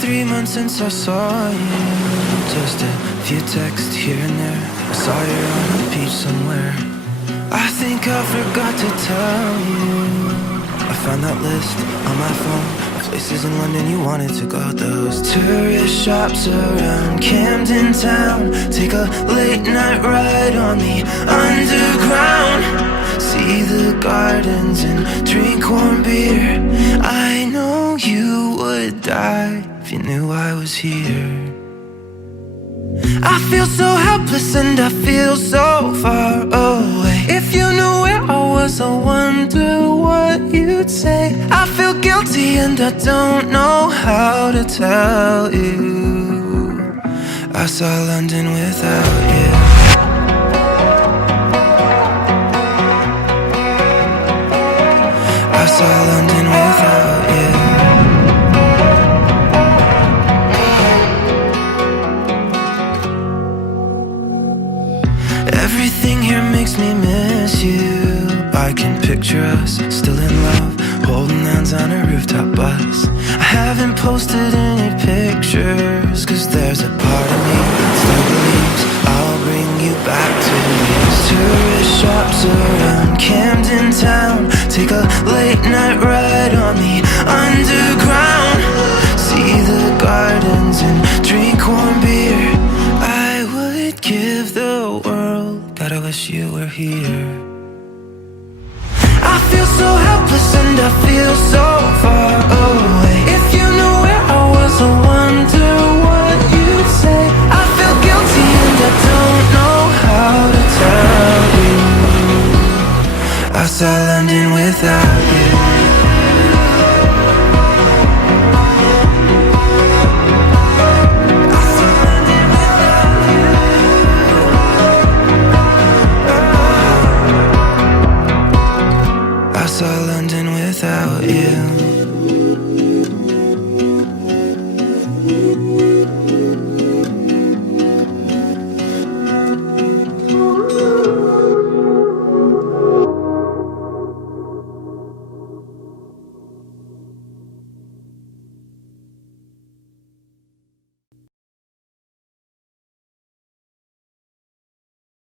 3 months since I saw you. Just a few texts here and there. I saw you on a beach somewhere. I think I forgot to tell you. I found that list on my phone of places in London you wanted to go. Those tourist shops around Camden Town. Take a late night ride on the underground. See the gardens and drink warm beer. I know you would die if you knew I was here. I feel so helpless and I feel so far away. If you knew where I was, I wonder what you'd say. I feel guilty and I don't know how to tell you. I saw London without you. I saw London without you. Everything here makes me miss you. I can picture us still in love, holding hands on a rooftop bus. I haven't posted any pictures, cause there's a part of me that still believes I'll bring you back to these tourist shops around Camden Town. Take a late night ride on the underground. See the gardens and drink warm beer. I would give the world, God, I wish you were here. I feel so helpless and I feel so